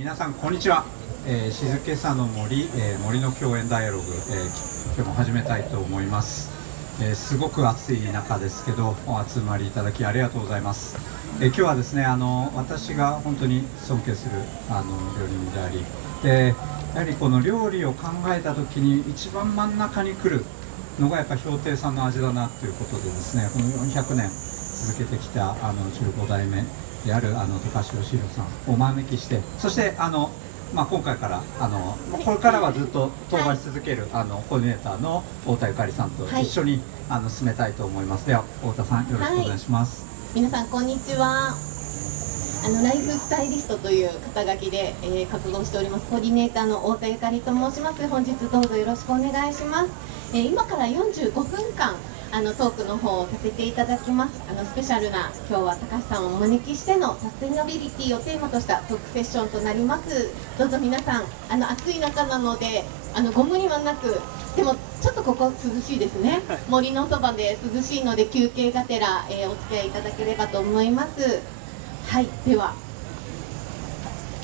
皆さんこんにちは、静けさの森、森の共演ダイアログ、今日も始めたいと思います。すごく暑い中ですけどお集まりいただきありがとうございます。今日はですね私が本当に尊敬する料理人でありで、やはりこの料理を考えた時に一番真ん中に来るのがやっぱ氷亭さんの味だなということでですね、この400年続けてきた15代目である高橋義弘さんをお招きして、そして今回からこれからはずっと当番し続けるコーディネーターの太田ゆかりさんと一緒に進めたいと思います。では太田さんよろしくお願いします。皆さんこんにちは。ライフスタイリストという肩書きで、活動しておりますコーディネーターの太田ゆかりと申します。本日どうぞよろしくお願いします。今から45分間トークの方をさせていただきます。スペシャルな今日は高橋さんをお招きしてのサステナビリティをテーマとしたトークセッションとなります。どうぞ皆さん暑い中なのでご無理はなく、でもちょっとここ涼しいですね。森のそばで涼しいので休憩がてら、お付き合いいただければと思います。はい、では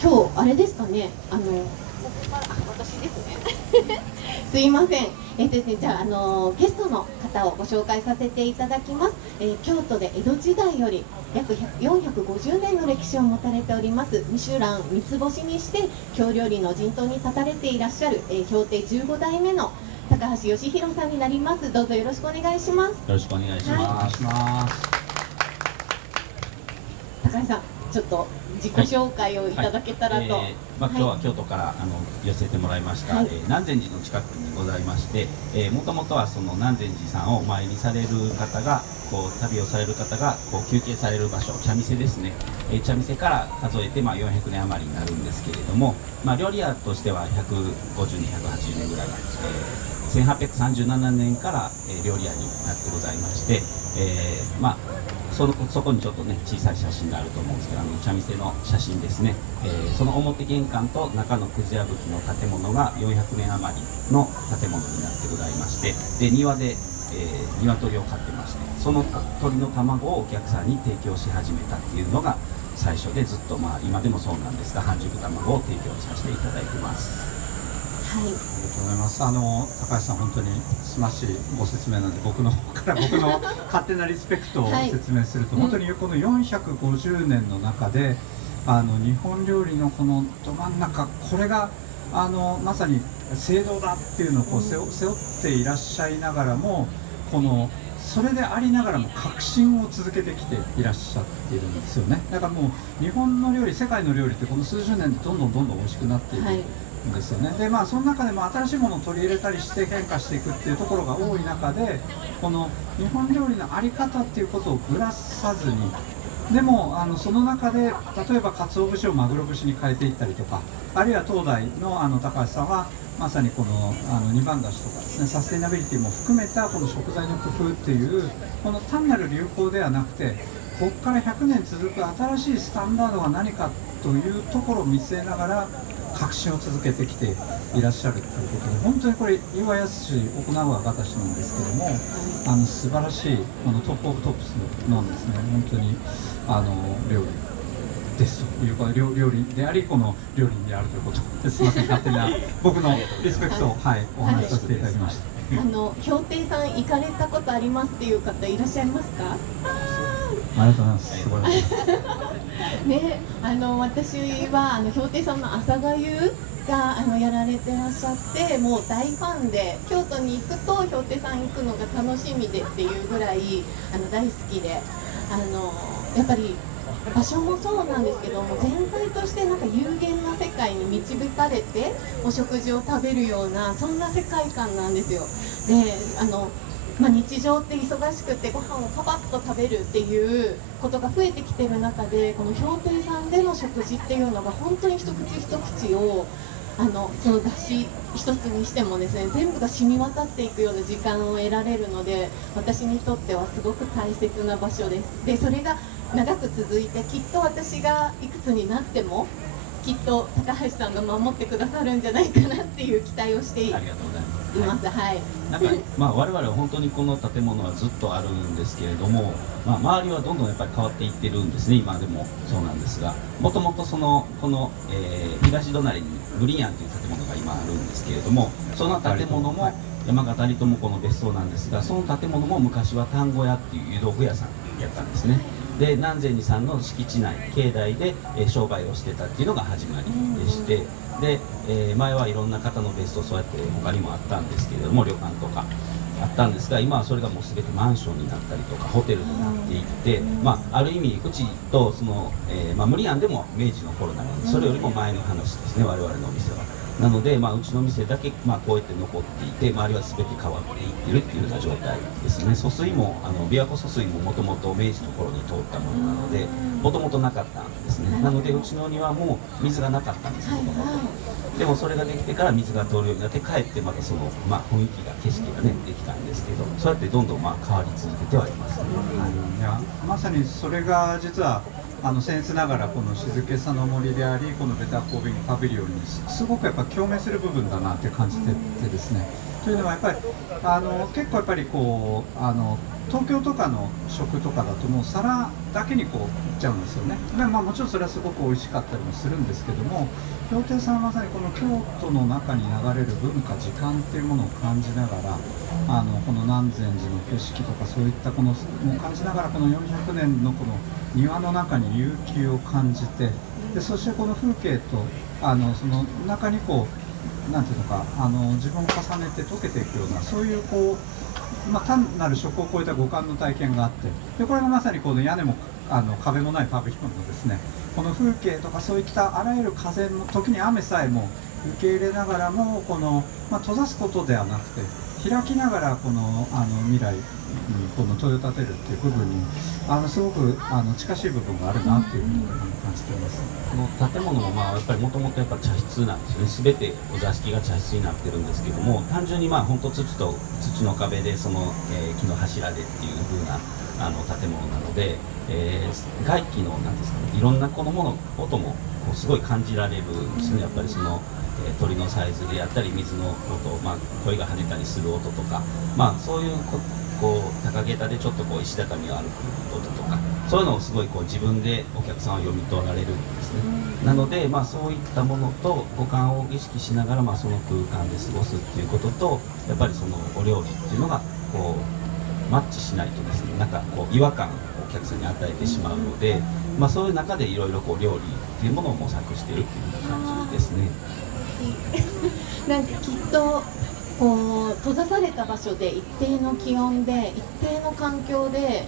今日あれですかね、私ですねすいません。ですね、じゃあ、ゲストの方をご紹介させていただきます。京都で江戸時代より約450年の歴史を持たれております、ミシュラン三つ星にして京料理の陣頭に立たれていらっしゃる、氷亭15代目の高橋義弘さんになります。どうぞよろしくお願いします。よろしくお願いします。高橋さん、ちょっと自己紹介をいただけたらと。今日は京都から寄せてもらいました、南禅寺の近くにございまして、もともとはその南禅寺さんをお参りされる方が旅をされる方が休憩される場所、茶店ですね、茶店から数えて400年余りになるんですけれども、料理屋としては150年180年ぐらい、1837年から、料理屋になってございまして、そこにちょっとね小さい写真があると思うんですけど、茶店の写真ですね、その表玄関と中の葛吹きの建物が400年余りの建物になってございまして、で庭で、鶏を飼ってまして、その鳥の卵をお客さんに提供し始めたっていうのが最初で、ずっと今でもそうなんですが半熟卵を提供させていただいてます。ありがとうございます。高橋さん本当にすましいご説明なので、僕の勝手なリスペクトを説明すると、本当にこの450年の中で日本料理のこのど真ん中、これがまさに正道だっていうのを背負っていらっしゃいながらも、それでありながらも革新を続けてきていらっしゃっているんですよね。だからもう日本の料理、世界の料理ってこの数十年でどんどん美味しくなっているんですよね。でその中でも新しいものを取り入れたりして変化していくっていうところが多い中で、この日本料理の在り方っていうことをぶらさずに、でもその中で例えば鰹節をマグロ節に変えていったりとか、あるいは東大の高橋さんはまさにこの二番だしとかですね、サステナビリティも含めたこの食材の工夫っていう、この単なる流行ではなくて、ここから100年続く新しいスタンダードは何かというところを見据えながら革新を続けてきていらっしゃるということで、本当にこれ言わやすし行うは私なんですけども、素晴らしいこのトップオブトップスのですね、本当に料理ですというか、料理でありこの料理であるということです。すみません、勝手な僕のリスペクトを、お話しさせていただきました。氷亭さん行かれたことありますっていう方いらっしゃいますか？ありがとうございます。素晴らしいね、私は氷亭さんの朝がゆがやられてらっしゃって、もう大ファンで、京都に行くと氷亭さん行くのが楽しみでっていうぐらい大好きで、やっぱり場所もそうなんですけども、全体としてなんか有限な世界に導かれてお食事を食べるような、そんな世界観なんですよ。で日常って忙しくてご飯をパパッと食べるっていうことが増えてきてる中で、この氷亭さんでの食事っていうのが本当に一口一口をその出汁一つにしてもですね、全部が染み渡っていくような時間を得られるので、私にとってはすごく大切な場所です。でそれが長く続いて、きっと私がいくつになってもきっと高橋さんが守ってくださるんじゃないかなっていう期待をしていありがとうございます。ます。はい。なんか我々は本当にこの建物はずっとあるんですけれども、周りはどんどんやっぱり変わっていってるんですね。今でもそうなんですが、もともとこの、東隣にブリアンという建物が今あるんですけれども、その建物も山形有朋子の別荘なんですが、その建物も昔は丹後屋っていう湯豆腐屋さんやったんですね。で南禅寺さんの敷地内境内で、商売をしてたっていうのが始まりでして、で、前はいろんな方の別荘そうやって他にもあったんですけれども、旅館とかあったんですが、今はそれがもう全てマンションになったりとかホテルになっていって、ある意味うちとその、無理案でも明治の頃なので、それよりも前の話ですね、我々のお店は。なので、うちの店だけ、こうやって残っていて、周りは全て変わっていってるっていうような状態ですね。疎水も琵琶湖疎水ももともと明治の頃に通ったものなので、もともとなかったんですね。なのでうちの庭も水がなかったんですよ、もともと。でもそれができてから水が通るようになって、かえってまたその、雰囲気が景色がねできたんですけど、そうやってどんどん変わり続けてはいますね。いやまさにそれが実は僭越ながらこの静けさの森であり、このベターコービングパビリオンにすごくやっぱ共鳴する部分だなって感じててですね。というのはやっぱり結構やっぱりこう東京とかの食とかだともう皿だけにこういっちゃうんですよね。でもちろんそれはすごく美味しかったりもするんですけども、料亭さんはまさにこの京都の中に流れる文化時間っていうものを感じながら、この南禅寺の景色とかそういったもう感じながら、この400年のこの庭の中に悠久を感じて、でそしてこの風景とその中にこうなんていうのか自分を重ねて溶けていくような、そういうこう、単なる食を超えた五感の体験があって、でこれがまさにこの屋根も壁もないパビリオンのですね、この風景とかそういったあらゆる風の時に雨さえも受け入れながらも、この、閉ざすことではなくて開きながらこの未来にこの問いを立てるっていう部分にすごく近しい部分があるなっていうふうに感じています。この建物もやっぱりもともと茶室なんですよね。全てお座敷が茶室になってるんですけども、単純に本当土の壁でその、木の柱でっていう風な建物なので、外気のなんですかね、いろんなこの音もこうすごい感じられるんですね。やっぱりその鳥のさえずりやったり水の音、声が跳ねたりする音とか、そういうこう高げたでちょっとこう石畳を歩く音とか、そういうのをすごいこう自分でお客さんは読み取られるんですね。なので、そういったものと五感を意識しながら、その空間で過ごすっていうことと、やっぱりそのお料理っていうのがこうマッチしないとですね、なんかこう違和感をお客さんに与えてしまうので、そういう中でいろいろこう料理っていうものを模索しているっていうような感じですね。なんかきっとこう閉ざされた場所で一定の気温で一定の環境で、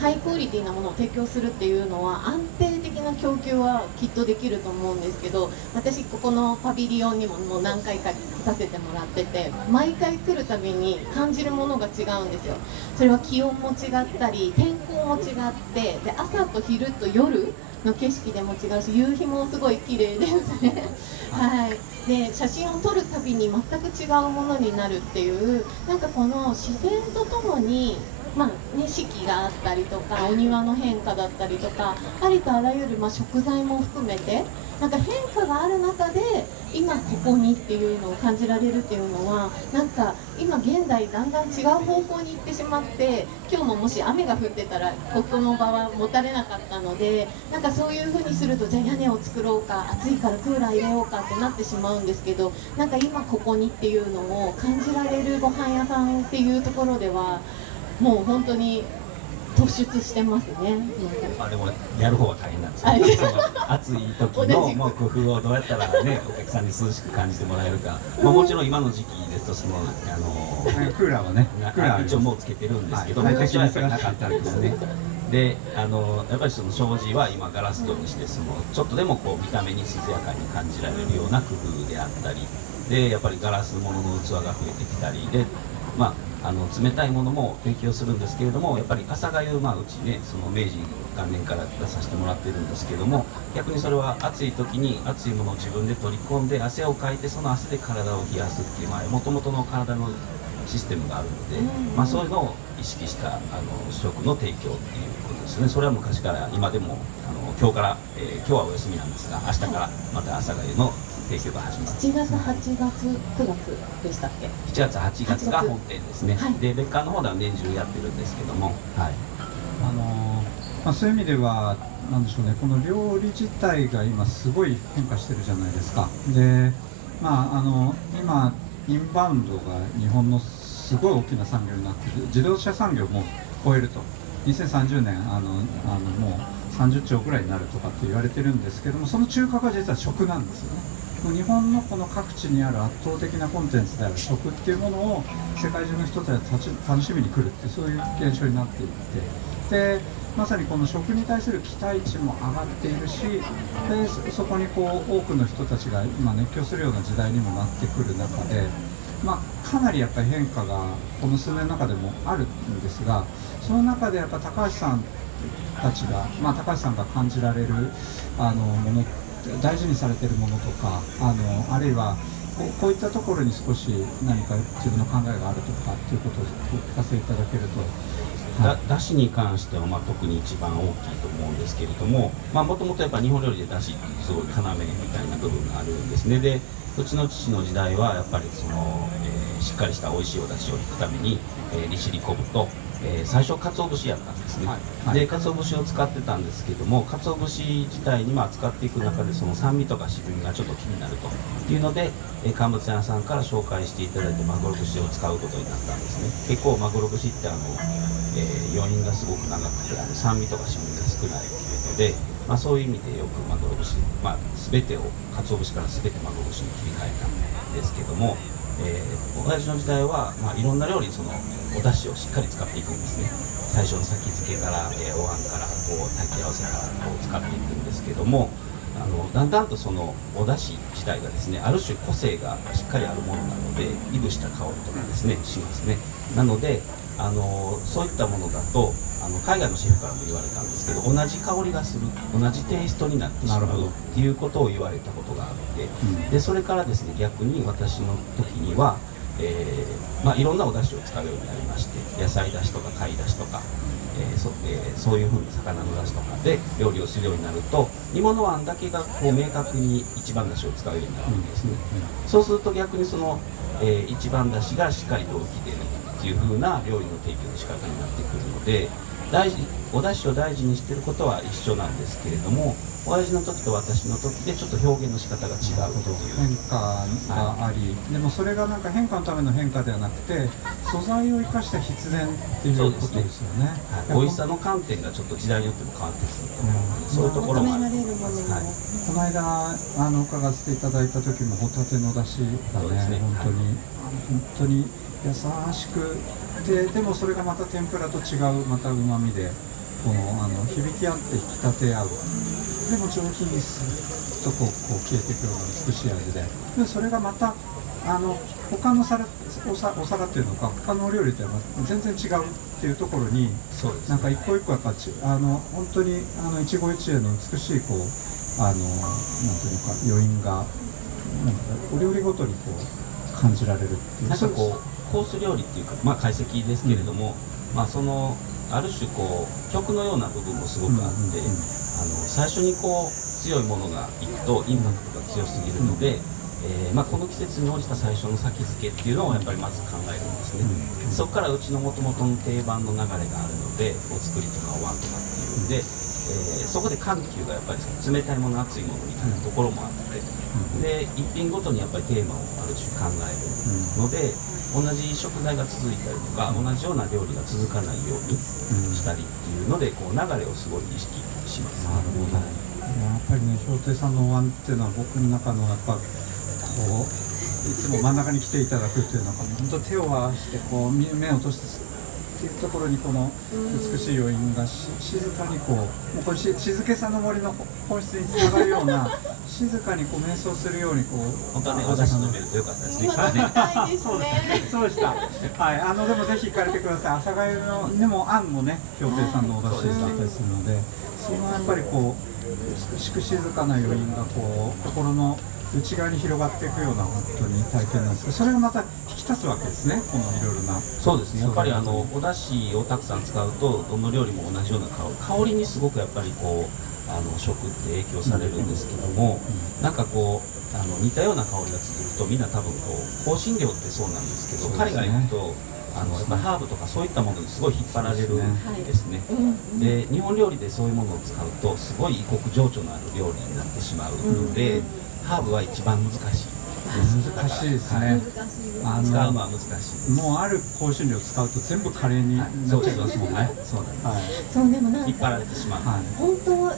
ハイクオリティなものを提供するっていうのは安定的な供給はきっとできると思うんですけど、私ここのパビリオンにももう何回か来させてもらってて、毎回来るたびに感じるものが違うんですよ。それは気温も違ったり天候も違って、で朝と昼と夜の景色でも違うし、夕日もすごい綺麗ですねはい、で写真を撮るたびに全く違うものになるっていう、なんかこの自然とともに四季があったりとか、お庭の変化だったりとか、ありとあらゆる食材も含めてなんか変化がある中で今ここにっていうのを感じられるっていうのは、なんか今現代だんだん違う方向に行ってしまって、今日ももし雨が降ってたらここの場は持たれなかったので、なんかそういう風にすると、じゃあ屋根を作ろうか、暑いからクーラー入れようかってなってしまうんですけど、なんか今ここにっていうのを感じられるご飯屋さんっていうところではもう本当に突出してますね。でもやる方は大変なんですよ、その暑い時の工夫をどうやったらねお客さんに涼しく感じてもらえるか、もちろん今の時期ですとそのクーラーはね、一応もうつけてるんですけど、昔はやっぱりなかったんですね。でやっぱりその障子は今ガラス戸にして、そのちょっとでもこう見た目に涼やかに感じられるような工夫であったりで、やっぱりガラスものの器が増えてきたりで、冷たいものも提供するんですけれども、やっぱり朝粥、うちねその明治元年から出させてもらってるんですけども、逆にそれは暑い時に熱いものを自分で取り込んで汗をかいて、その汗で体を冷やすっていうもともとの体のシステムがあるので、そういうのを意識した食の提供っていうことですね。それは昔から今でも今日から、今日はお休みなんですが、明日からまた阿佐ヶ谷の提供が始まる。7月、8月、9月でしたっけ7月、8月が本店ですね。はい、で、別館の方では年中やってるんですけども、はい。そういう意味では、なんでしょうね、この料理自体が今すごい変化してるじゃないですか。で、今インバウンドが日本のすごい大きな産業になってて、自動車産業も超えると、2030年もう30兆ぐらいになるとかって言われてるんですけども、その中核は実は食なんですよね。日本のこの各地にある圧倒的なコンテンツである食っていうものを世界中の人たちが楽しみに来るっていう、そういう現象になっていって、でまさにこの食に対する期待値も上がっているし、でそこにこう多くの人たちが今熱狂するような時代にもなってくる中で、かなりやっぱり変化がこの数年の中でもあるんですが、その中でやっぱ高橋さんたちが、高橋さんが感じられるもの、大事にされているものとか、あるいはこういったところに少し何か自分の考えがあるとかっていうことをお聞かせいただけると。だしに関しては特に一番大きいと思うんですけれども、もともとやっぱ日本料理でだしってすごい要みたいな部分があるんですね。で、うちの父の時代はやっぱりしっかりした美味しいお出汁を引くために、利尻昆布と、最初鰹節やったんですね。で、鰹節を使ってたんですけども、鰹節自体に使っていく中でその酸味とか渋みがちょっと気になるというので、乾物屋さんから紹介していただいてマグロ節を使うことになったんですね。結構マグロ節って余韻がすごく長くて酸味とか渋みが少ないので、そういう意味でよくマグロ節、全てを鰹節から全てマグロ節に切り替えたんですけども、親父の時代はいろんな料理にそのお出汁をしっかり使っていくんですね。最初の先付けから、お椀から炊き合わせから使っていくんですけども、だんだんとそのお出汁自体がですね、ある種個性がしっかりあるものなので、いぶした香りとかですねしますね。なのでそういったものだと海外のシェフからも言われたんですけど、同じ香りがする、同じテイストになってしまうっていうことを言われたことがあって、でそれからですね、逆に私の時には、いろんなお出汁を使うようになりまして、野菜だしとか貝だしとか、そういうふうに魚のだしとかで料理をするようになると、煮物椀だけが明確に一番だしを使うようになるんですね。そうすると逆にその、一番だしがしっかりと浮き出るっていう風な料理の提供の仕方になってくるので、お出汁を大事にしていることは一緒なんですけれども、親父の時と私の時でちょっと表現の仕方が違うという変化があり、でもそれがなんか変化のための変化ではなくて、素材を生かした必然っていうことですよね。美味しさの観点がちょっと時代によっても変わってくると、そういうところもある。この間伺わせていただいた時もホタテの出汁がね、本当に優しくでもそれがまた天ぷらと違うまたうまみで響き合って引き立て合う、でも上品にスッと消えていくような美しい味で、それがまた他のお皿っていうのか他のお料理とは全然違うっていうところに、なんか一個一個やっぱ本当に一期一会の美しいなんていうのか余韻がなんかお料理ごとに感じられるっていう。なんかコース料理っていうか、懐石ですけれども、そのある種曲のような部分もすごくあって、最初に強いものがいくとインパクトが強すぎるので、この季節に応じた最初の先付けっていうのをやっぱりまず考えるんですね。そこからうちの元々の定番の流れがあるので、お作りとかお椀とかっていうんで、そこで緩急がやっぱり冷たいもの熱いものみたいなところもあって、で一品ごとにやっぱりテーマをある種考えるので、同じ食材が続いたりとか同じような料理が続かないようにしたりっていうので、流れをすごい意識します。なるほど。やっぱりね、氷亭さんのお椀っていうのは僕の中のやっぱいつも真ん中に来ていただくっていうのが本当手を合わせて目を閉じてっていうところにこの美しい余韻が静かにもうこれ静けさの森の本質につながるような静かに瞑想するように本当はね、お出汁飲めるとよかったですね。そうでした。はい、でもぜひ行かれてください。阿佐ヶ谷のでもあんもね、氷亭さんのお出汁だったりするので、そのやっぱり美しく静かな余韻が心の内側に広がっていくような本当に体験なんですけど、それがまた引き立つわけですね、このいろいろな。そうですね、やっぱりお出汁をたくさん使うとどの料理も同じような香りにすごくやっぱり食って影響されるんですけども、なんかこう似たような香りが作るとみんな多分こう香辛料ってそうなんですけど、海外行くとやっぱりハーブとかそういったものにすごい引っ張られるんですね。で日本料理でそういうものを使うとすごい異国情緒のある料理になってしまうので、ハーブは一番難しいです。難しいですね。使うのは難しいです。もうある香辛料を使うと全部カレーになっちゃいますもんね。そうでもなんか引っ張られてしまう。本当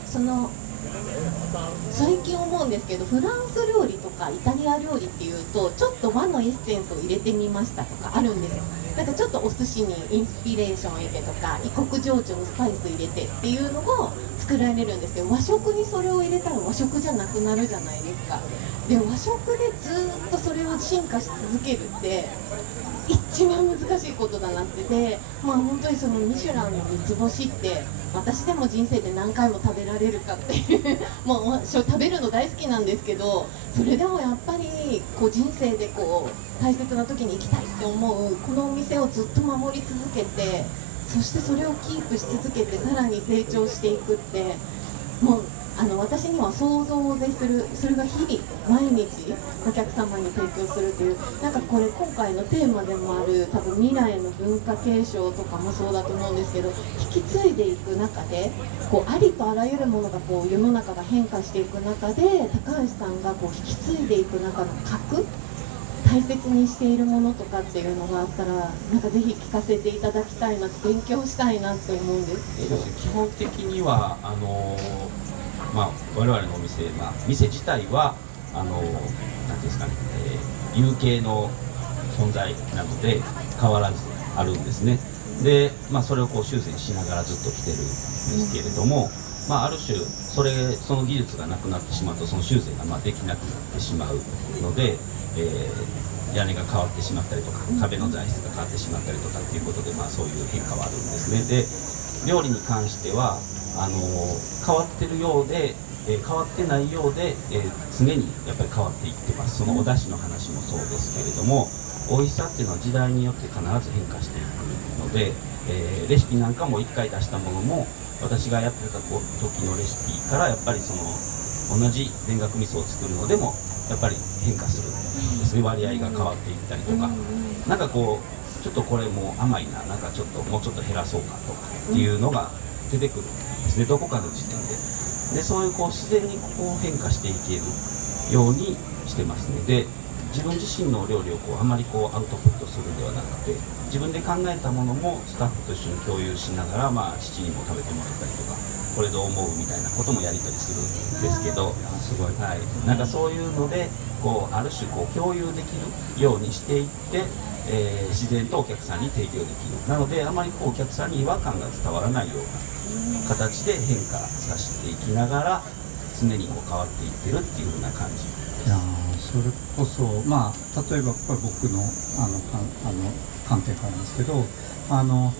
最近思うんですけど、フランス料理とかイタリア料理っていうとちょっと和のエッセンスを入れてみましたとかあるんですよ。なんかちょっとお寿司にインスピレーションを入れてとか異国情緒のスパイス入れてっていうのを作られるんですけど、和食にそれを入れたら和食じゃなくなるじゃないですか。で和食でずっとそれを進化し続けるって一番難しいことだなってて、本当にそのミシュランの三つ星って私でも人生で何回も食べられるかっていうもう食べるの大好きなんですけど、それでもやっぱりこう人生でこう大切な時に行きたいって思うこのお店をずっと守り続けて、そしてそれをキープし続けてさらに成長していくって、もう私には想像を絶する、それが日々毎日お客様に提供するという、なんかこれ今回のテーマでもある多分未来の文化継承とかもそうだと思うんですけど、引き継いでいく中でこうありとあらゆるものがこう世の中が変化していく中で、高橋さんがこう引き継いでいく中の核、大切にしているものとかっていうのがあったら、なんかぜひ聞かせていただきたいな、勉強したいなって思うんですけど。基本的には我々のお店、店自体はなんていうんですかね、有形の存在なので変わらずあるんですね。で、それをこう修正しながらずっと来てるんですけれども、ある種その技術がなくなってしまうとその修正ができなくなってしまうので、屋根が変わってしまったりとか壁の材質が変わってしまったりとかっていうことで、そういう変化はあるんですね。で料理に関しては変わってるようで、変わってないようで、常にやっぱり変わっていってます。そのお出汁の話もそうですけれども、美味しさっていうのは時代によって必ず変化していくので、レシピなんかも1回出したものも私がやってた時のレシピからやっぱりその同じ田楽味噌を作るのでもやっぱり変化するんですね。割合が変わっていったりとか、なんかこうちょっとこれもう甘いな、なんかちょっともうちょっと減らそうかとかっていうのが出てくるんですね、どこかの時点で。そういうこう自然にこう変化していけるようにしてますね。で自分自身の料理をあまりアウトプットするんではなくて、自分で考えたものもスタッフと一緒に共有しながら、父にも食べてもらったりとか、これどう思うみたいなこともやり取りするんですけど、すごい、なんかそういうのである種共有できるようにしていって、自然とお客さんに提供できる。なのであまりお客さんに違和感が伝わらないような形で変化させていきながら常に変わっていってるっていう風な感じです。いやそれこそ例えばこれ僕の観点からなんですけど、明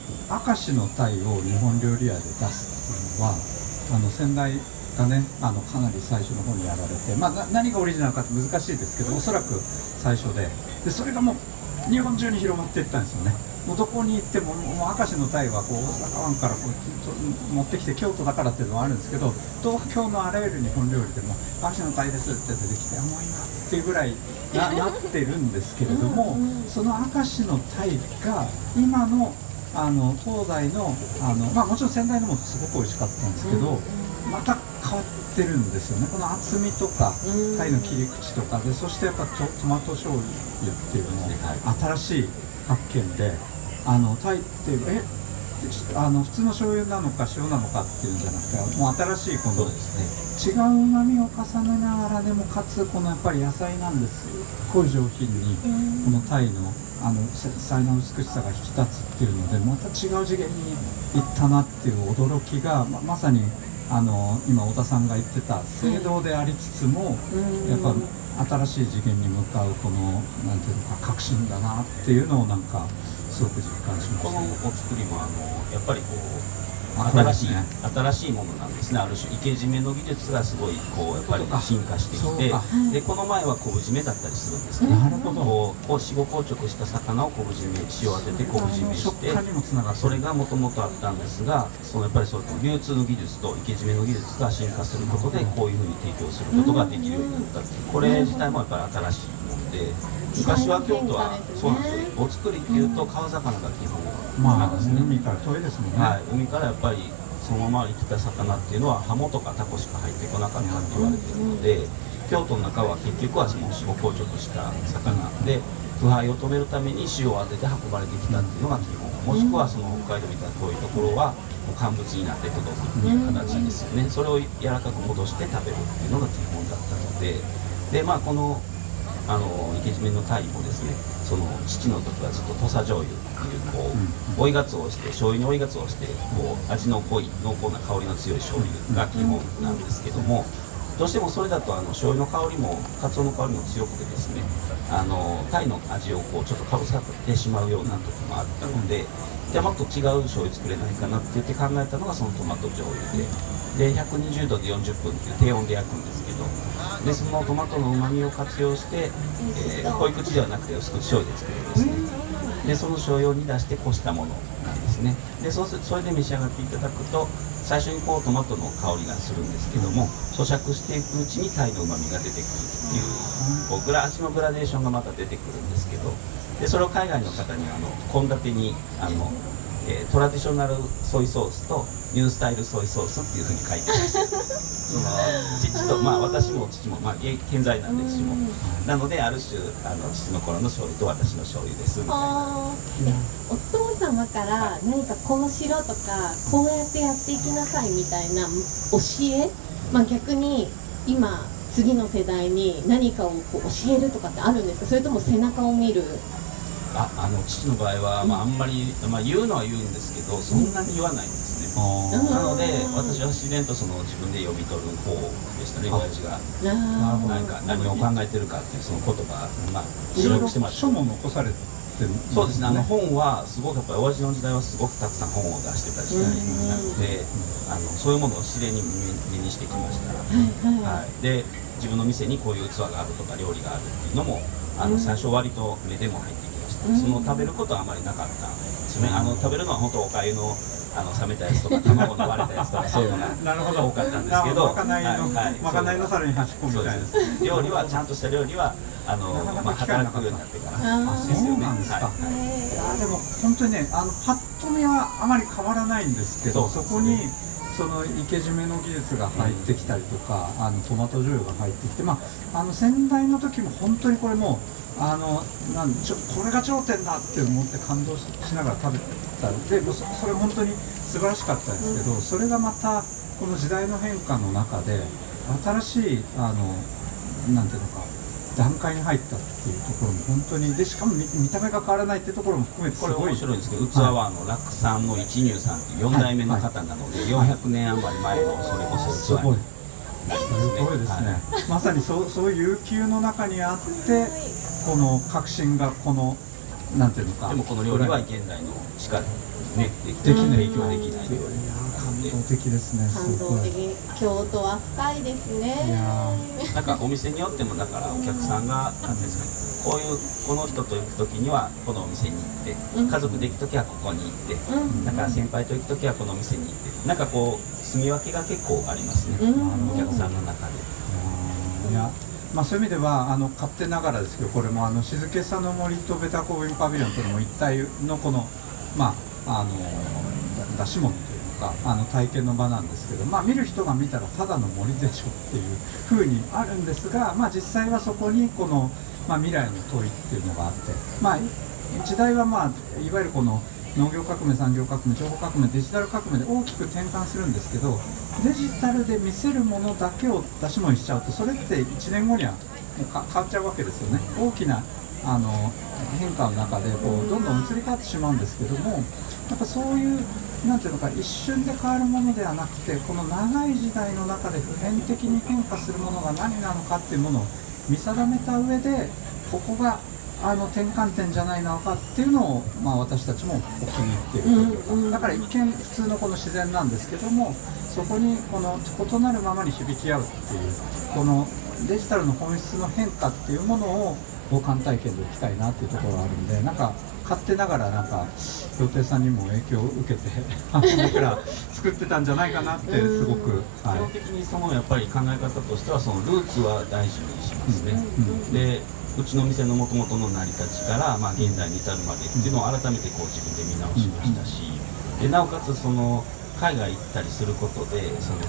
石の鯛を日本料理屋で出すっていうのは先代がねかなり最初の方にやられて、何がオリジナルかって難しいですけど、おそらく最初でそれがもう日本中に広まっていったんですよね。もうどこに行っても明石の鯛は大阪湾から持ってきて京都だからっていうのはあるんですけど、東京のあらゆる日本料理でも明石の鯛ですって出てきて、もう今っていうぐらいなってるんですけれども、その明石の鯛が今の東西のもちろん先代のもすごく美味しかったんですけど、また変わってるんですよね。この厚みとか鯛の切り口とかで、そしてやっぱトマト醤油っていうのも新しい発見で、鯛って普通の醤油なのか塩なのかっていうんじゃなくて、もう新しいこの違う旨味を重ねながらでもかつこのやっぱり野菜なんですごい上品にこの鯛の繊細な美しさが引き立つっていうので、また違う次元に行ったなっていう驚きが、まさに今太田さんが言ってた聖堂でありつつも、やっぱ新しい次元に向かうこのなんていうのか革新だなっていうのをなんかすごく実感しました。このお作りもやっぱり新しいものなんですね。ある種生け締めの技術がすごいこうやっぱり進化してきて、でこの前は昆布締めだったりするんですね。なるほど。こう死後硬直した魚を昆布締め、塩を当てて昆布締めして、それがもともとあったんですが、やっぱりその流通の技術と生け締めの技術が進化することでこういうふうに提供することができるようになったっていう、これ自体もやっぱり新しいもので、昔は京都はそうなんですよ。お作りっていうと川魚が基本なんですね。海から遠いですもんね。はい、海からやっぱりそのまま生きた魚っていうのはハモとかタコしか入ってこなかったって言われてるので、京都の中は結局はその死後硬直した魚で腐敗を止めるために塩を当てて運ばれてきたっていうのが基本、もしくはその北海道みたいな遠いところはもう乾物になって届くっていう形ですよね。それを柔らかく戻して食べるっていうのが基本だったので、この生け締めの鯛もですね、その父の時はずっと土佐醤油っていうこう追いがつおをして醤油に追いがつおをしてこう味の濃い濃厚な香りの強い醤油が基本なんですけども、どうしてもそれだと醤油の香りもカツオの香りも強くてですね、鯛の味をこうちょっとかぶさってしまうような時もあったので、じゃあもっと違う醤油作れないかなって言って考えたのがそのトマト醤油で120度で40分っていう低温で焼くんですけど、でそのトマトのうまみを活用して、濃い口ではなくて薄口醤油で作るんですね。でその醤油を煮出してこしたものなんですね。でそれで召し上がっていただくと、最初にこうトマトの香りがするんですけども、咀嚼していくうちに鯛のうまみが出てくるっていう、味のグラデーションがまた出てくるんですけど、でそれを海外の方に献立にトラディショナルソイソースとニュースタイルソイソースっていうふうに書いてました。父と私も父も健在なんで父もなので、ある種父の頃の醤油と私の醤油ですみたいな。お父様から何かこうしろとかこうやってやっていきなさいみたいな教え、逆に今次の世代に何かをこう教えるとかってあるんですか？それとも背中を見る？父の場合は、あんまり、言うのは言うんですけど、そんなに言わないんですね。なので私は自然と自分で読み取る方でしたね。親父が何を考えてるかっていうその言葉、記録してました。書も残されてる。そうですね。本はすごくやっぱり親父の時代はすごくたくさん本を出してた時代なので、そういうものを自然に目にしてきました。で自分の店にこういう器があるとか料理があるっていうのも最初割と目でも入ってきました。その食べることはあまりなかったんですね。食べるのは本当おかゆの冷めたやつとか卵の割れたやつとかそういうのが多かったんですけど、まかないのさらに端っこみたいな。料理はちゃんとした料理は働くようになってからですよね。でも本当にね、パッと見はあまり変わらないんですけど、そこにその生け締めの技術が入ってきたりとか、トマト醤油が入ってきて、先代の時も本当にこれもこれが頂点だって思って感動しながら食べたで、それ本当に素晴らしかったですけど、それがまたこの時代の変化の中で新しいなんていうのか段階に入ったっていうところも本当にで、しかも見た目が変わらないっていうところも含めてすごい。これ面白いんですけど、器は楽さんの一入さんっていう4代目の方なので、400年余り前のそれこそ器になりますね。すごいですね。まさにそういう悠久の中にあって、この革新がなんていうのか。でもこの料理は現代のしかねできない影響できない料理。感動的ですね。感動的。京都は深いですね。なんかお店によってもだからお客さんが何ですかね、この人と行く時にはこのお店に行って、家族で行く時はここに行って、だから先輩と行く時はこのお店に行って、なんかこう住み分けが結構ありますね。お客さんの中で。そういう意味では勝手ながらですけど、これも静けさの森とベタコービンパビリオンとの一体のこの出し物というか体験の場なんですけど、見る人が見たらただの森でしょっていう風にあるんですが、実際はそこにこの、未来の問いっていうのがあって、時代はいわゆるこの農業革命、産業革命、情報革命、デジタル革命で大きく転換するんですけど、デジタルで見せるものだけを出し物にしちゃうと、それって1年後にはもう変わっちゃうわけですよね。大きな変化の中でどんどん移り変わってしまうんですけども、やっぱそういうなんていうのか一瞬で変わるものではなくて、この長い時代の中で普遍的に変化するものが何なのかっていうものを見定めた上で、ここが転換点じゃないのかっていうのを、私たちもお気に入っているというか、だから一見普通のこの自然なんですけども、そこにこの異なるままに響き合うっていうこのデジタルの本質の変化っていうものを五感体験でいきたいなっていうところがあるんで、なんか勝手ながら氷亭さんにも影響を受けて僕ら作ってたんじゃないかなってすごく、基本的にやっぱり考え方としてはルーツは大事にしますね。でうちの店の元々の成り立ちから、現在に至るまでっていうのを改めて自分で見直しましたし、でなおかつ海外行ったりすることで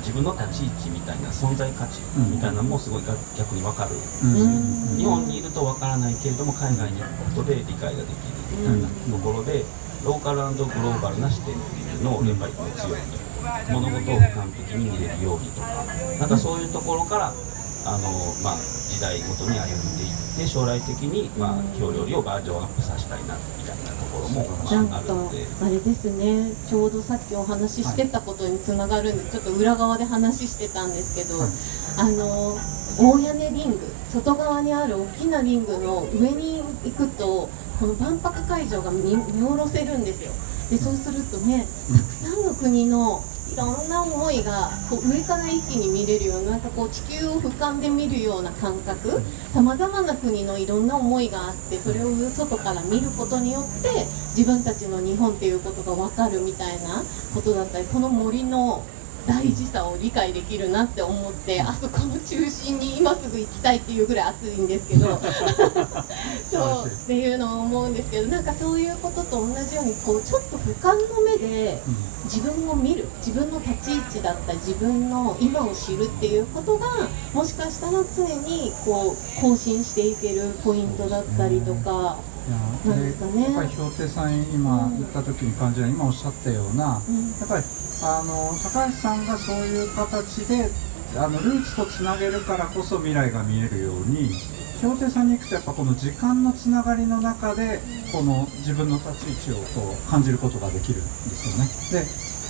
自分の立ち位置みたいな存在価値みたいなのもすごい逆に分かる、日本にいると分からないけれども海外に行くことで理解ができるみたいなところで、ローカル&グローバルな視点っていうのをやっぱり持つように、物事を完璧に見れるようにとか、なんかそういうところから時代ごとに歩んでいって将来的に京料理をバージョンアップさせたいなみたいなところもあるので、あれですね、ちょうどさっきお話ししてたことにつながるんで、ちょっと裏側で話してたんですけど、大屋根リング、外側にある大きなリングの上に行くとこの万博会場が見下ろせるんですよ。でそうするとね、たくさんの国のいろんな思いが上から一気に見れるような、なんか地球を俯瞰で見るような感覚、さまざまな国のいろんな思いがあって、それを外から見ることによって自分たちの日本っていうことが分かるみたいなことだったり、この森の大事さを理解できるなって思って、あそこの中心に今すぐ行きたいっていうぐらい暑いんですけどそうっていうのを思うんですけど、なんかそういうことと同じようにちょっと俯瞰の目で自分を見る、自分の立ち位置だったり自分の今を知るっていうことが、もしかしたら常に更新していけるポイントだったりとか。なんですかね、やっぱり氷亭さん今言った時に感じる、今おっしゃったような、やっぱり高橋さんがそういう形でルーツとつなげるからこそ未来が見えるように、氷亭さんに行くとやっぱこの時間のつながりの中でこの自分の立ち位置を感じることができるんですよね。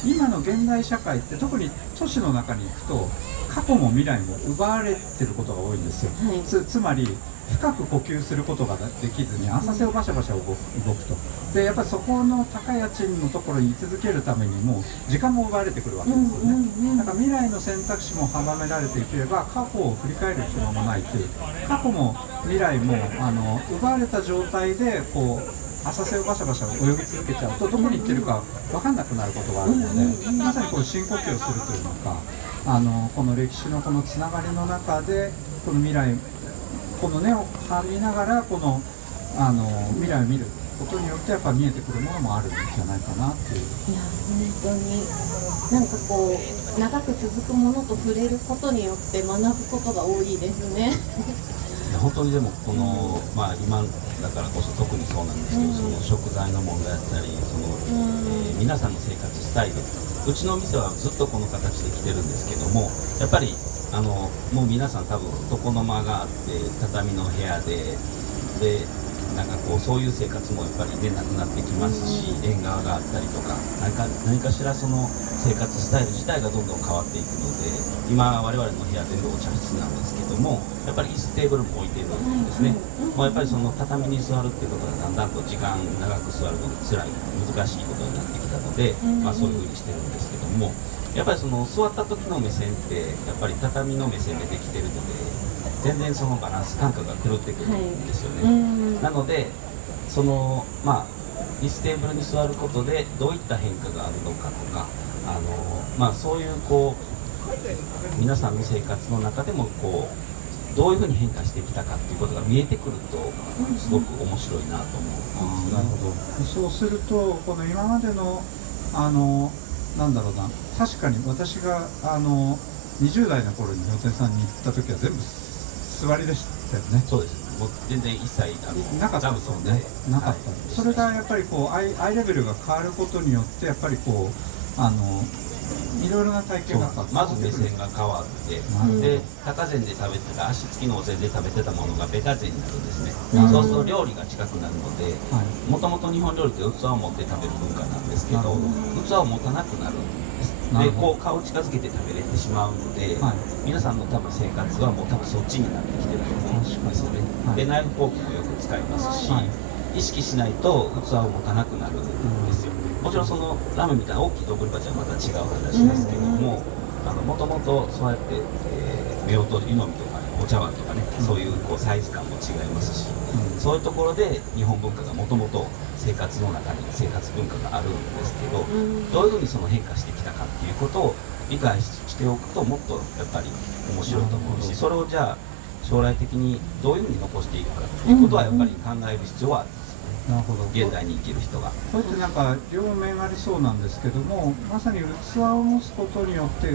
で今の現代社会って特に都市の中に行くと過去も未来も奪われてることが多いんですよ、つまり深く呼吸することができずに浅瀬をバシャバシャ動くと。でやっぱりそこの高い家賃のところに居続けるためにも時間も奪われてくるわけですよね。だから未来の選択肢も阻められていければ過去を振り返る必要もないという、過去も未来も奪われた状態で浅瀬をバシャバシャ泳ぎ続けちゃうとどこに行ってるか分かんなくなることがあるので、まさに深呼吸をするというのか、この歴史のこのつながりの中でこの未来、この根を張りながら未来を見ることによってやっぱ見えてくるものもあるんじゃないかなっていう。いや本当になんか長く続くものと触れることによって学ぶことが多いですね。本当にでも今だからこそ特にそうなんですけど、その食材の問題だったり皆さんの生活スタイル、うちの店はずっとこの形で来てるんですけども、やっぱりもう皆さん多分床の間があって畳の部屋でなんかそういう生活もやっぱりなくなってきますし、縁側があったりとか何かしらその生活スタイル自体がどんどん変わっていくので、今我々の部屋全部お茶室なんですけども、やっぱり椅子テーブルも置いてるんですね。もうやっぱりその畳に座るっていうことがだんだんと時間長く座るのが辛い難しいことになってきたので、そういうふうにしてるんですけども、やっぱりその座った時の目線ってやっぱり畳の目線でできてるので、全然そのバランス感覚が狂ってくるんですよね。なので椅子テーブルに座ることでどういった変化があるのかとか、そういう皆さんの生活の中でもどういうふうに変化してきたかっていうことが見えてくるとすごく面白いなと思うんですね。なるほど。そうするとこの今までのなんだろうな、確かに私が20代の頃に氷亭さんに行った時は全部座りでしたよね。そうです。もう全然一切なかったですよね。なかった。それがやっぱりアイレベルが変わることによってやっぱりいろいろな体験がまず目線が変わって、で高膳で食べてた足つきのお膳で食べてたものがベタ膳になるんですね。そうすると料理が近くなるので、もともと日本料理って器を持って食べる文化なんですけど、器を持たなくなるんです。でこう顔近づけて食べれてしまうので、皆さんの多分生活はもう多分そっちになってきてると思うんですよね。でナイフフォークもよく使いますし、意識しないと器を持たなくなるんですよ。もちろんそのラーメンみたいな大きい丼鉢はまた違う話ですけども、もともとそうやって、夫婦湯飲みとかお茶碗とかね、そういうこうサイズ感も違いますし、そういうところで日本文化がもともと生活の中に生活文化があるんですけど、どういうふうにその変化してきたかっていうことを理解しておくともっとやっぱり面白いと思うし、それをじゃあ将来的にどういうふうに残していくかっていうことはやっぱり考える必要はあるんです。なるほど。現代に生きる人がこうやってなんか両面ありそうなんですけども、まさに器を持つことによって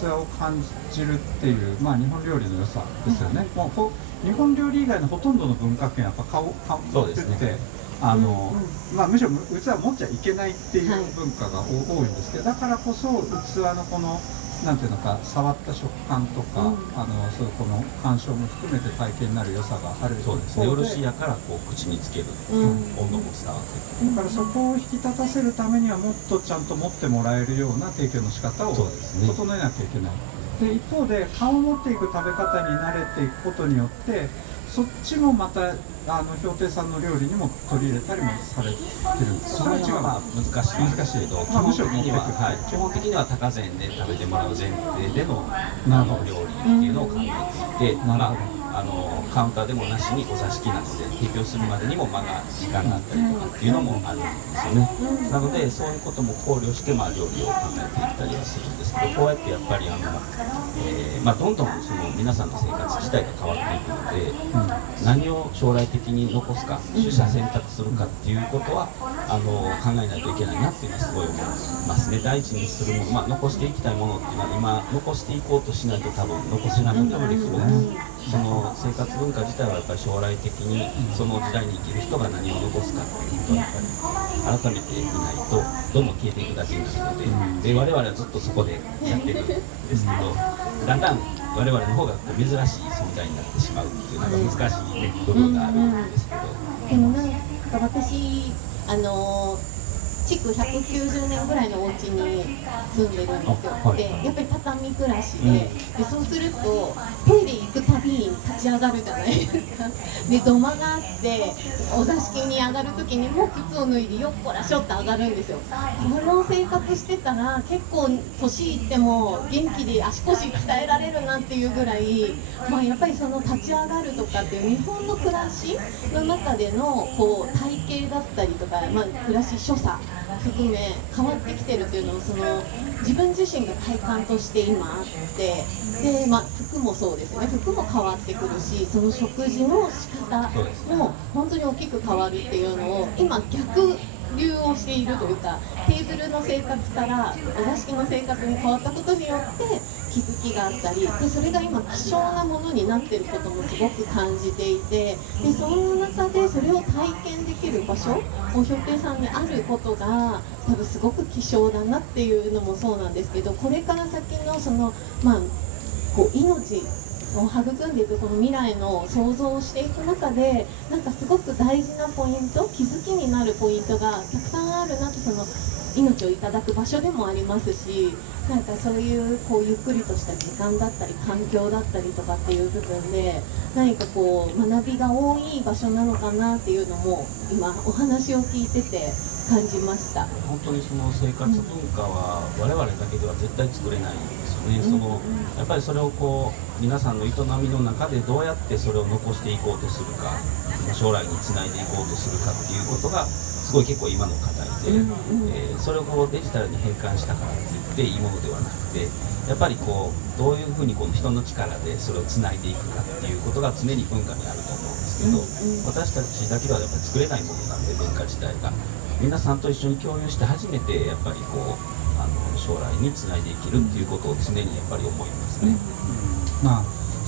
器を感じるっていう、まあ、日本料理の良さですよね。もう日本料理以外のほとんどの文化圏はやっぱ顔ってって、まあ、むしろ器を持っちゃいけないっていう文化が多いんですけど、だからこそ器のこのなんていうのか触った食感とか、そういうこの鑑賞も含めて体験になる良さがある。そうですね。漆やからこう口につける、温度も伝わってくる。だからそこを引き立たせるためにはもっとちゃんと持ってもらえるような提供の仕方を整えなきゃいけない。で一方で顔を持っていく食べ方に慣れていくことによってそっちもまた氷亭さんの料理にも取り入れたりもされてるんです。それは難しいけど、基本的には高膳で食べてもらう前提での料理っていうのを考えていて、カウンターでもなしにお座敷なので提供するまでにも間が時間があったりとかっていうのもあるんですよね。なのでそういうことも考慮して料理を考えていったりはするんですけど、こうやってやっぱりどんどんその皆さんの生活自体が変わっていくので、何を将来的に残すか取捨選択するかっていうことは考えないといけないなっていうのはすごい思いますね。大事にするもの、残していきたいものっていうのは今残していこうとしないと多分残せなくなってくる。その生活文化自体はやっぱり将来的にその時代に生きる人が何を残すかっていうことはやっぱり改めていないとどんどん消えていくだけになるので、我々はずっとそこでやってるんですけど、だんだん我々の方が珍しい存在になってしまうっていうのが難しい、部分があるんですけど、でもなんか私築190年ぐらいのお家に住んでるんですよ。でやっぱり畳暮らしで、そうするとトイレ行くたびに立ち上がるじゃないですか。で土間があってお座敷に上がる時にも靴を脱いでよっこらしょって上がるんですよ。この生活してたら結構年いっても元気で足腰鍛えられるなっていうぐらい、やっぱりその立ち上がるとかっていう日本の暮らしの中でのこう体型だったりとか、暮らし所作含め変わってきてるっていうのを自分自身が体感として今あって、で、服もそうですね。服も変わってくるし、その食事の仕方も本当に大きく変わるっていうのを今逆流をしているというか、テーブルの生活からお座敷の生活に変わったことによって気づきがあったりで、それが今希少なものになっていることもすごく感じていて、でその中でそれを体験できる場所を氷亭さんにあることが多分すごく希少だなっていうのもそうなんですけど、これから先のこう命を育んでいくこの未来の想像をしていく中で、なんかすごく大事なポイント、気づきになるポイントがたくさんあるなって、命をいただく場所でもありますし、なんかそういうゆっくりとした時間だったり環境だったりとかっていう部分で何か学びが多い場所なのかなっていうのも今お話を聞いてて感じました。本当にその生活文化は我々だけでは絶対作れないんですよね。やっぱりそれを皆さんの営みの中でどうやってそれを残していこうとするか、将来につないでいこうとするかっていうことがすごい結構今の課題で、それをデジタルに変換したからって言っていいものではなくて、やっぱりどういうふうに人の力でそれをつないでいくかっていうことが常に文化にあると思うんですけど、私たちだけではやっぱり作れないものなんで、文化自体が皆さんと一緒に共有して初めてやっぱり将来につないでいけるっていうことを常にやっぱり思いますね。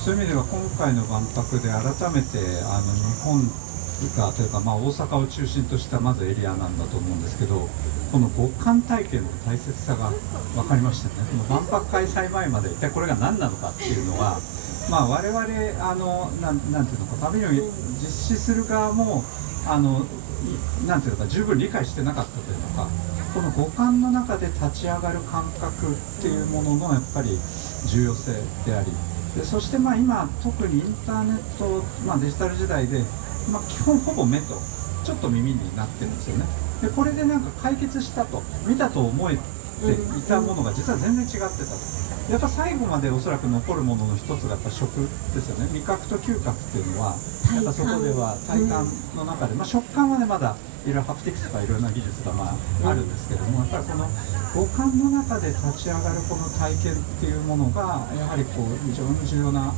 そういう意味では今回の万博で改めて日本っがというか、大阪を中心としたまずエリアなんだと思うんですけど、この極寒体験の大切さが分かりましたね。この万博開催前まで一体これが何なのかっていうのは、我々なんていうのか、旅を実施する側もなんていうのか、十分理解してなかったというのか、この五感の中で立ち上がる感覚っていうもののやっぱり重要性であり、そして今特にインターネット、デジタル時代で、基本ほぼ目とちょっと耳になってるんですよね。でこれでなんか解決したと見たと思えていたものが実は全然違ってたと。やっぱ最後までおそらく残るものの一つがやっぱ食ですよね。味覚と嗅覚っていうのはやっぱそこでは体感の中で、食感はねまだいろいろハプティクスとかいろんな技術があるんですけども、やっぱりこの五感の中で立ち上がるこの体験っていうものがやはりこう非常に重要な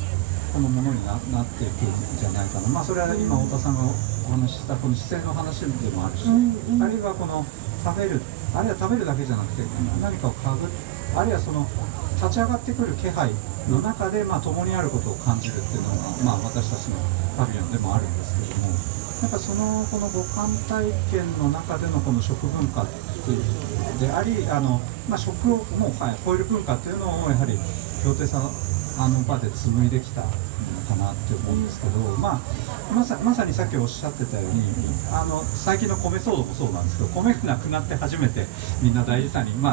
このものに なっていくんじゃないかな。それは今太田さんがお話ししたこの姿勢の話でもあるし、あるいはこの食べる、あるいは食べるだけじゃなくて何かを嗅ぐ、あるいはその立ち上がってくる気配の中で、共にあることを感じるっていうのが、私たちのパビリオンでもあるんですけども、なんかこの五感体験の中でのこの食文化っていうであり、食をもう超える文化っていうのをやはり京亭さん場で紡いできたのかなって思うんですけど、まさにさっきおっしゃってたように最近の米騒動もそうなんですけど、米がなくなって初めてみんな大事さに、貴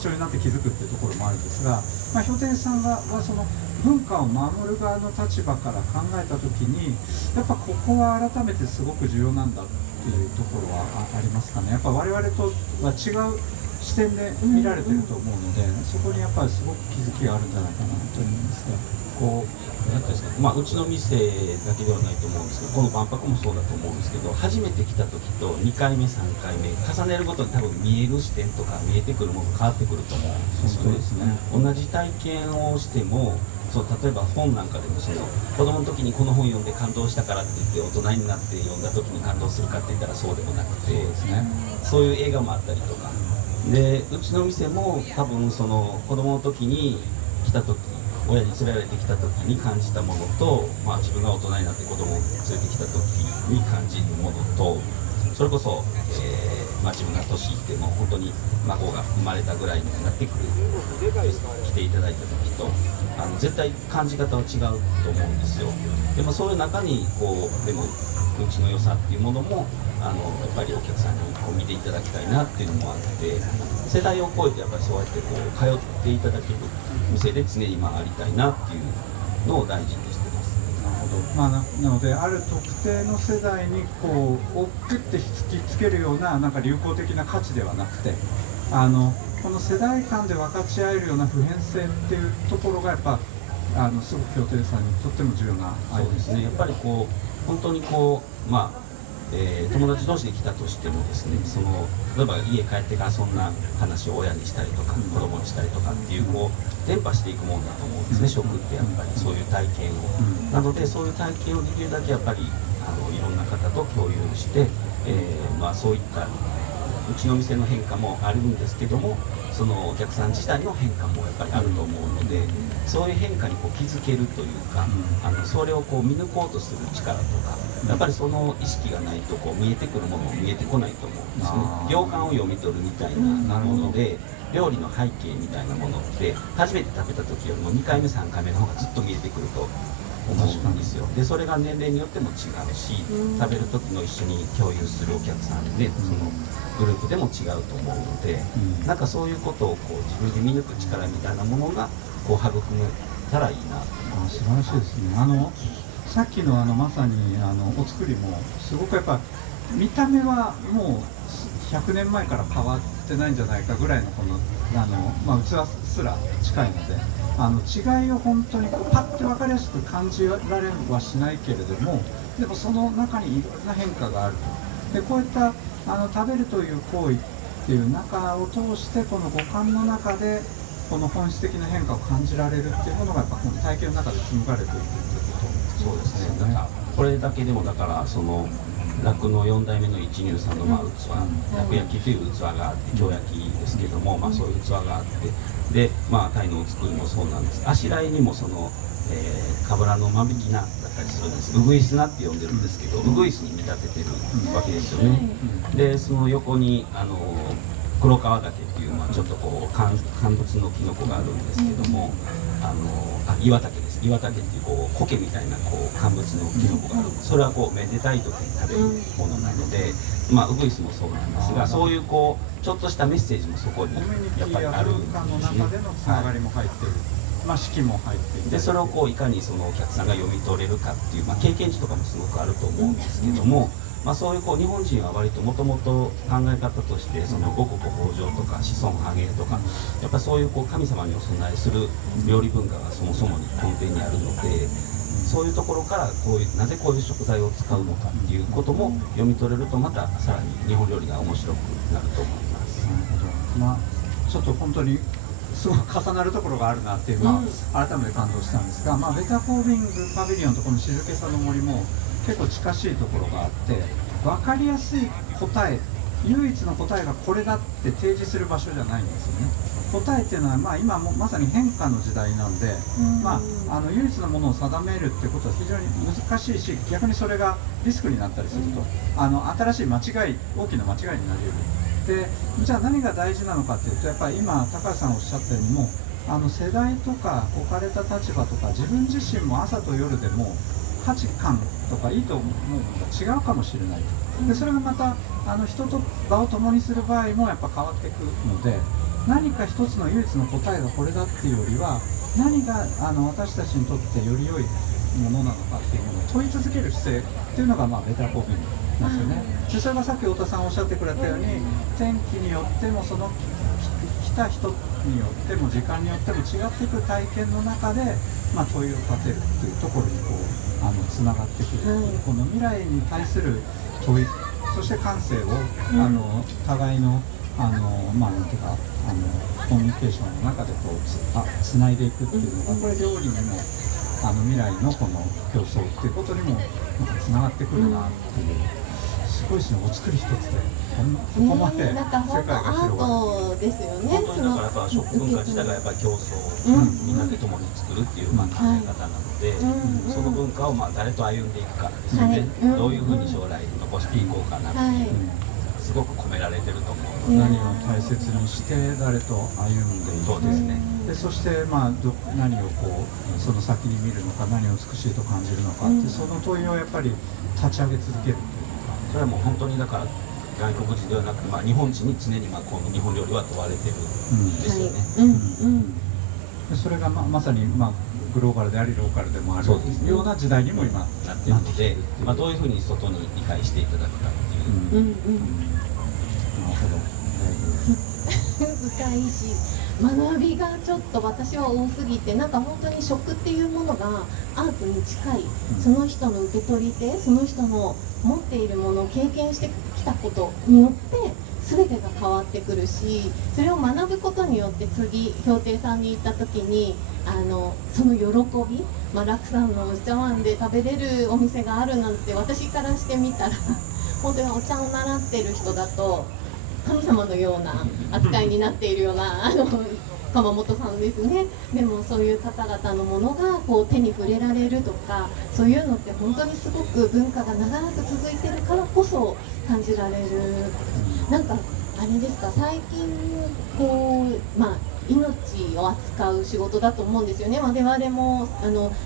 重になって気づくっていうところもあるんですが、氷点さんはその文化を守る側の立場から考えた時にやっぱここは改めてすごく重要なんだっていうところはありますかね。やっぱ我々とは違う視点で見られてると思うので、そこにやっぱりすごく気づきがあるんじゃないかなと思いますが、なんていうんですか、うちの店だけではないと思うんですけど、この万博もそうだと思うんですけど、初めて来た時と2回目3回目重ねるごとに多分見える視点とか見えてくるものが変わってくると思うんですよね。そうですね。同じ体験をしても例えば本なんかでも子供の時にこの本読んで感動したからって言って大人になって読んだ時に感動するかって言ったらそうでもなくて、そういう映画もあったりとかで、うちの店も多分子供の時に来た時、親に連れられてきた時に感じたものと、自分が大人になって子供を連れてきた時に感じるものと、それこそ、自分が年いっても本当に孫が生まれたぐらいになってくる来ていただいた時と絶対感じ方は違うと思うんですよ。でもそういう中にでもうちの良さっていうものもやっぱりお客さんに見ていただきたいなっていうのもあって、世代を超えてやっぱりそうやって通っていただける店で常にありたいなっていうのを大事にしてます。なのである特定の世代に大きくって突きつけるような流行的な価値ではなくて、この世代間で分かち合えるような普遍性っていうところがやっぱすごく京亭さんにとっても重要なそうですね。やっぱり本当に友達同士で来たとしてもですね、例えば家帰ってからそんな話を親にしたりとか子供にしたりとかっていう伝播していくものだと思うんですね、食ってやっぱりそういう体験を、なのでそういう体験をできるだけやっぱりいろんな方と共有して、そういったうちの店の変化もあるんですけども、そのお客さん自体の変化もやっぱりあると思うので、そういう変化に気づけるというか、それを見抜こうとする力とか、やっぱりその意識がないと見えてくるものも見えてこないと思うんですよね。行間を読み取るみたいなもので、料理の背景みたいなものって初めて食べた時よりも2回目3回目の方がずっと見えてくると思うんですよ。でそれが年齢によっても違うし、食べる時の一緒に共有するお客さんでそのグループでも違うと思うので、なんかそういうことを自分で見抜く力みたいなものが育めたらいいな。素晴らしいですね。さっきのまさにお作りもすごくやっぱ見た目はもう100年前から変わってないんじゃないかぐらいのこの器すら近いので、違いを本当にパッて分かりやすく感じられはしないけれども、でもその中にいろんな変化があると。でこういった食べるという行為っていう中を通してこの五感の中でこの本質的な変化を感じられるっていうものがやっぱこの体験の中で紡がれていくっていうこと。そうですね。だからこれだけでも酪農4代目の一入さんの器、楽焼きという器があって、京焼きですけども、そういう器があって、で鯛のお作りもそうなんです。あしらいにもかぶらの間引き菜だったたりするんです。うぐいすなって呼んでるんですけど、うぐいすに見立ててるわけですよね。でその横に黒川岳っていう、ちょっとこう乾物のキノコがあるんですけども、岩岳です。岩岳っていうこう苔みたいなこう乾物のキノコがある。それはこうめでたい時に食べるものなので、ウグイスもそうなんですが、そういうこうちょっとしたメッセージもそこにやっぱりあるんですね。の中でのつながりも入ってる。四季も入っていて、でそれをこういかにそのお客さんが読み取れるかっていう、経験値とかもすごくあると思うんですけども、そういうこう日本人は割ともともと考え方としてその五穀豊穣とか子孫繁栄とか、やっぱそういうこう神様にお供えする料理文化がそもそもに根底にあるので、そういうところからなぜこういう食材を使うのかっていうことも読み取れると、またさらに日本料理が面白くなると思います。なるほど。ちょっと本当にすごく重なるところがあるなっていうのは改めて感動したんですが、ベタコービングパビリオンとこの静けさの森も結構近しいところがあって、分かりやすい答え、唯一の答えがこれだって提示する場所じゃないんですよね。答えっていうのは、今まさに変化の時代なんで、唯一のものを定めるっていうことは非常に難しいし、逆にそれがリスクになったりすると、新しい間違い、大きな間違いになり得る。で、じゃあ何が大事なのかっていうと、やっぱり今高橋さんおっしゃったようにも世代とか置かれた立場とか自分自身も朝と夜でも価値観とかいいと思うものが違うかもしれないと。でそれがまた人と場を共にする場合もやっぱ変わっていくので、何か一つの唯一の答えがこれだっていうよりは、何が私たちにとってより良いものなのかっていうものを問い続ける姿勢っていうのがベターコービングなんですよね。でそれがさっき太田さんおっしゃってくれたように、天気によってもその来た人によっても時間によっても違っていく体験の中で、問いを立てるっていうところにつながってくる、この未来に対する問い、そして感性を互いのなんていうかコミュニケーションの中でつないでいくっていうのが、これ料理にも未来のこの競争っていうことにもつながってくるなっていう。すごいですね、お作り一つでここまで世界が広がる。アートですよね。本当にだからやっぱ食文化自体がやっぱり競争、みんなで共に作るっていう考え方なので、その文化を誰と歩んでいくかですよね。どういうふうに将来残していこうかなっていう、すごく込められてると思うので、何を大切にして誰と歩んでいく。そうですね。でそして何をその先に見るのか、何を美しいと感じるのかって、その問いをやっぱり立ち上げ続ける。それはもう本当にだから外国人ではなく、日本人に常にこの日本料理は問われてるんですよね。それがまさにグローバルでありローカルでもあるような時代にも今なっているので、どういうふうに外に理解していただくかっていう。なるほど。深いし、学びがちょっと私は多すぎて、本当に食っていうものがアートに近い、その人の受け取り手、その人の持っているものを経験してきたことによって全てが変わってくるし、それを学ぶことによって次氷亭さんに行った時にその喜び、楽さんのお茶碗で食べれるお店があるなんて、私からしてみたら本当にお茶を習ってる人だと神様のような扱いになっているような鎌本さんですね。でもそういう方々のものが手に触れられるとか、そういうのって本当にすごく文化が長く続いてるからこそ感じられる。あれですか、最近命を扱う仕事だと思うんですよね。我々も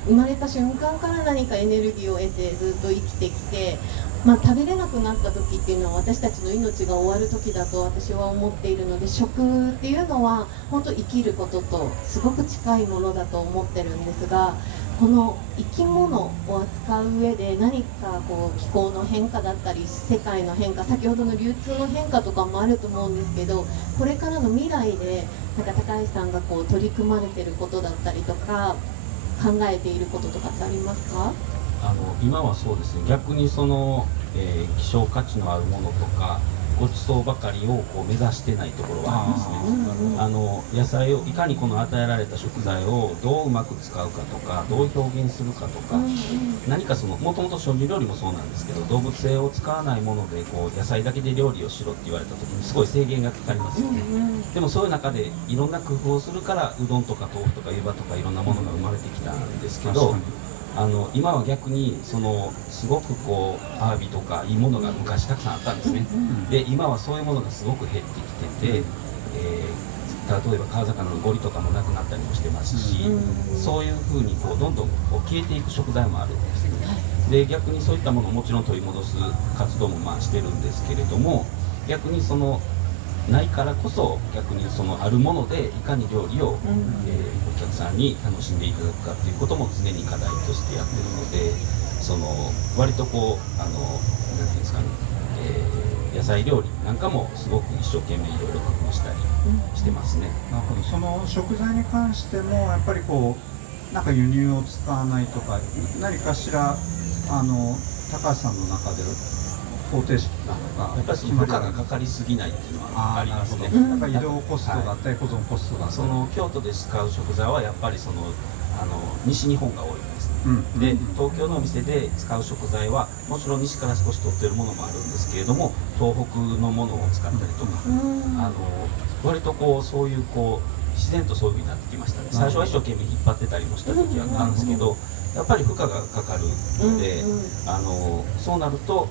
生まれた瞬間から何かエネルギーを得てずっと生きてきて、食べれなくなった時っていうのは私たちの命が終わる時だと私は思っているので、食っていうのは本当生きることとすごく近いものだと思ってるんですが、この生き物を扱う上で何か気候の変化だったり世界の変化、先ほどの流通の変化とかもあると思うんですけど、これからの未来で高橋さんが取り組まれてることだったりとか考えていることとかってありますか？今はそうですね、逆にその、希少価値のあるものとかごちそうばかりを目指してないところはありますね。野菜をいかにこの与えられた食材をどううまく使うかとか、どう表現するかとか、何かもともと醤油料理もそうなんですけど、動物性を使わないもので野菜だけで料理をしろって言われた時にすごい制限がかかりますよね。でもそういう中でいろんな工夫をするから、うどんとか豆腐とか湯葉とかいろんなものが生まれてきたんですけど、今は逆にすごくこうアワビとかいいものが昔たくさんあったんですね。で今はそういうものがすごく減ってきてて、例えば川魚のゴリとかもなくなったりもしてますし、そういうふうにこうどんどんこう消えていく食材もあるんですね。で逆にそういったものをもちろん取り戻す活動もしてるんですけれども、逆にないからこそ逆にあるものでいかに料理を、お客さんに楽しんでいただくかっていうことも常に課題としてやってるので、割とこうなんていうんですかね、野菜料理なんかもすごく一生懸命いろいろ工夫したりしてますね。なるほど。その食材に関してもやっぱりこうなんか輸入を使わないとか何かしら高橋さんの中で方程式なのか、やっぱり負荷がかかりすぎないっていうのはありますね。やっぱり移動コストだったり保存コストだったり、京都で使う食材はやっぱり西日本が多いんですね。で東京のお店で使う食材はもちろん西から少し取ってるものもあるんですけれども、東北のものを使ったりとか、割とこうそういうこう自然とそういうふうになってきましたね。最初は一生懸命引っ張ってたりもした時はあったんですけど、やっぱり負荷がかかるので、そうなると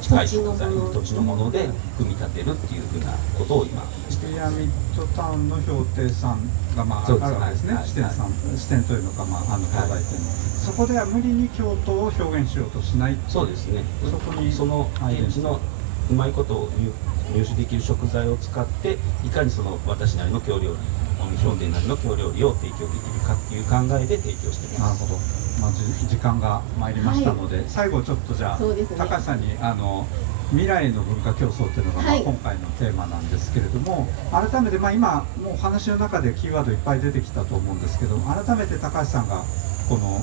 近い食材に土地のもので組み立てるっていうふうなことを今してピラミッドタウンの標定さんがあるわけですね。支店というのか兄弟店の、そこでは無理に京都を表現しようとしない。そうですね。そこに現地のうまいことを入手できる食材を使っていかに私なりの京料理、商店なりの京料理を提供できるかっていう考えで提供してます。なるほど。時間が参りましたので、最後ちょっとじゃあ、高橋さんに未来の文化競争というのが今回のテーマなんですけれども、改めて今もうお話の中でキーワードいっぱい出てきたと思うんですけど、改めて高橋さんがこの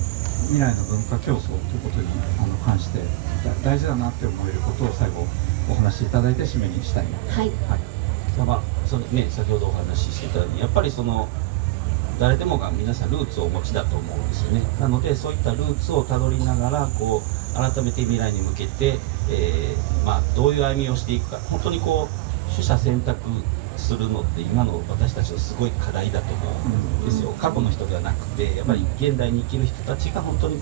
未来の文化競争ということに関して大事だなって思えることを最後お話しいただいて締めにしたいな。先ほどお話ししていただいたように、やっぱり誰でもが皆さんルーツをお持ちだと思うんですよね。なのでそういったルーツをたどりながら改めて未来に向けて、どういう歩みをしていくか、本当に取捨選択するのって今の私たちのすごい課題だと思うんですよ。過去の人ではなくて、やっぱり現代に生きる人たちが本当に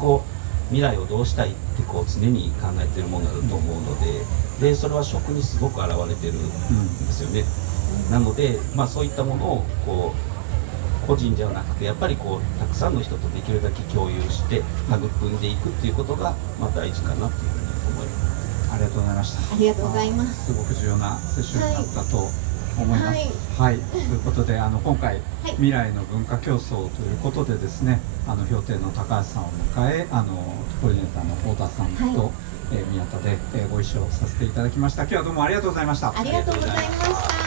未来をどうしたいって常に考えているものだと思うので、それは食にすごく表れてるんですよね。なので、そういったものを個人ではなくてやっぱりたくさんの人とできるだけ共有して育んでいくっていうことが大事かなっていうふうに思います。ありがとうございました。ありがとうございます。すごく重要なセッションになったと思います。ということで今回、未来の文化競争ということでですね、評定の高橋さんを迎えコーディネーターの太田さんと、宮田でご一緒させていただきました。今日はどうもありがとうございました。ありがとうございました。